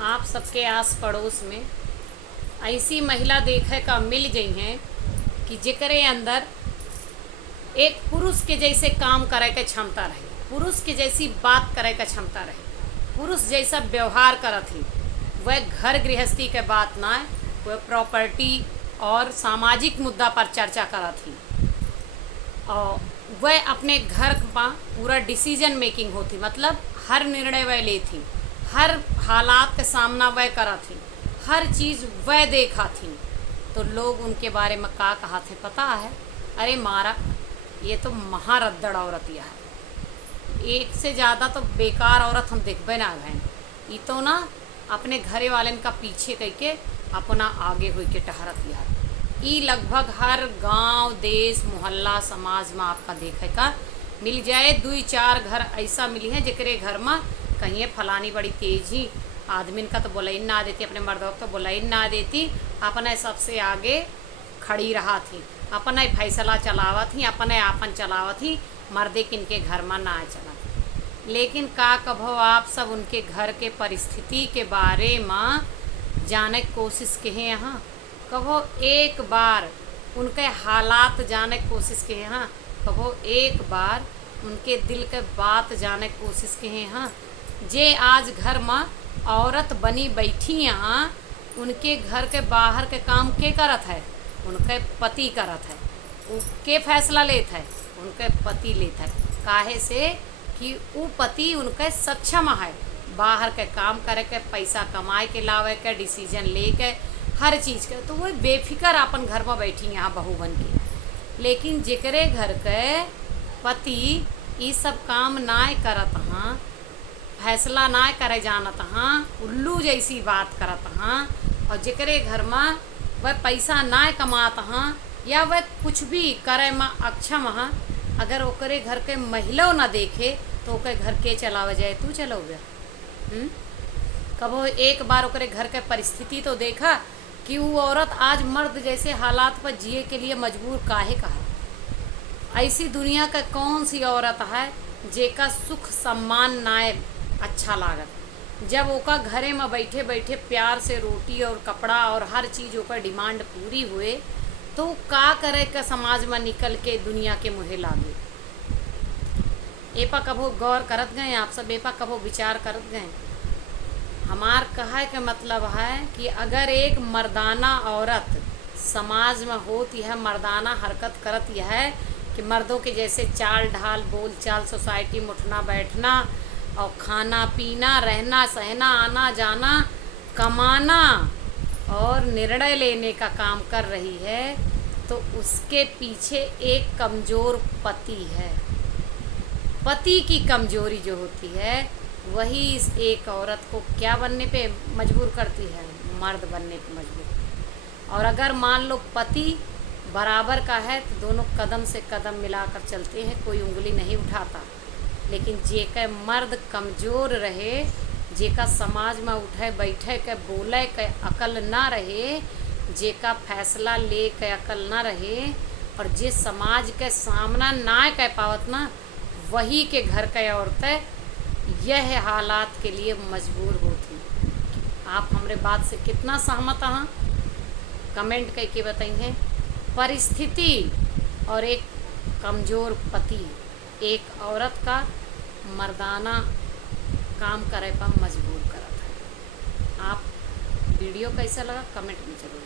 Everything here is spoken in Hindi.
आप सबके आस पड़ोस में ऐसी महिला देखे का मिल गई हैं कि जेकरे अंदर एक पुरुष के जैसे काम करे के क्षमता रहे, पुरुष के जैसी बात करे के क्षमता रहे, पुरुष जैसा व्यवहार करत ही। वह घर गृहस्थी के बात ना है, वह प्रॉपर्टी और सामाजिक मुद्दा पर चर्चा करत ही। और वह अपने घर में पूरा डिसीजन मेकिंग होती, मतलब हर निर्णय वह लेती, हर हालात के सामना वह करत थी, हर चीज़ वह देखा थी। तो लोग उनके बारे में का कहा थे पता है? अरे मारा, ये तो महारद्दड़ औरत यह है। एक से ज़्यादा तो बेकार औरत हम देखबे ना गए। ये तो ना अपने घरे वालन का पीछे करके अपना आगे हुई के टहरत यह। ये लगभग हर गांव, देश, मोहल्ला, समाज में आपका देखे का मिल जाए। 2-4 घर ऐसा मिली है जेकरे घर में कहीं फलानी बड़ी तेजी आदमी का तो बोलाई ना देती, अपने मर्दों को तो बोलाई ना देती, अपने सबसे आगे खड़ी रहा थी, अपना ही फैसला चलावा थी, अपने आपन चलावा थी, मर्दे किनके घर में ना चला। लेकिन का कभो आप सब उनके घर के परिस्थिति के बारे में जाने की कोशिश कहे यहाँ? कभो एक बार उनके हालात जाने की कोशिश कहे यहाँ? कभो एक बार उनके दिल के बात जाने की कोशिश कहे यहाँ? जे आज घर में औरत बनी बैठी यहाँ, उनके घर के बाहर के काम के करत है? उनके पति करत है। उनके फैसला लेत है, उनके पति लेत है। काहे से कि वो पति उनके सक्षम है बाहर के काम करे के, पैसा कमाए के, लावे के, डिसीजन ले के, हर चीज़ के। तो वो बेफिक्र अपन घर में बैठी यहाँ बहू बन के। लेकिन जेकरे घर के पति ये सब काम ना करत हाँ, फैसला ना करे जानत हाँ, उल्लू जैसी बात करत हाँ, और जेकरे घर में वह पैसा ना कमात हाँ, या वह कुछ भी करे में अक्षम हाँ, अगर ओकरे घर के महिला ना देखे तो ओके घर के चलावे जाए? तू चलोगे? कबो एक बार ओकरे घर के परिस्थिति तो देखा कि वो औरत आज मर्द जैसे हालात पर जिए के लिए मजबूर काहे कहा? ऐसी दुनिया का कौन सी औरत है जेका सुख सम्मान नाए अच्छा लागत? जब ओका घरे में बैठे बैठे प्यार से रोटी और कपड़ा और हर चीज़ ओकर डिमांड पूरी हुए, तो का करे का समाज में निकल के दुनिया के मुहे लागे? एपा कभो गौर करत गए आप सब? एपा कभो विचार करत गए? हमार कहे के मतलब है कि अगर एक मर्दाना औरत समाज में होती है, मर्दाना हरकत करत यह है कि मर्दों के जैसे चाल ढाल, बोल चाल, सोसाइटी में उठना बैठना और खाना पीना, रहना सहना, आना जाना, कमाना और निर्णय लेने का काम कर रही है, तो उसके पीछे एक कमज़ोर पति है। पति की कमज़ोरी जो होती है वही इस एक औरत को क्या बनने पे मजबूर करती है? मर्द बनने पे मजबूर। और अगर मान लो पति बराबर का है तो दोनों कदम से कदम मिलाकर चलते हैं, कोई उंगली नहीं उठाता। लेकिन जेका मर्द कमज़ोर रहे, जेका समाज में उठे बैठे के बोले के अकल ना रहे, जेका फैसला ले के अकल ना रहे, और जे समाज के सामना ना कह पावत ना, वही के घर के औरतें यह हालात के लिए मजबूर होती। आप हमारे बात से कितना सहमत हैं? कमेंट करके बताइए। परिस्थिति और एक कमज़ोर पति एक औरत का मर्दाना काम करे पर मजबूर करता है। आप वीडियो कैसा लगा कमेंट में जरूर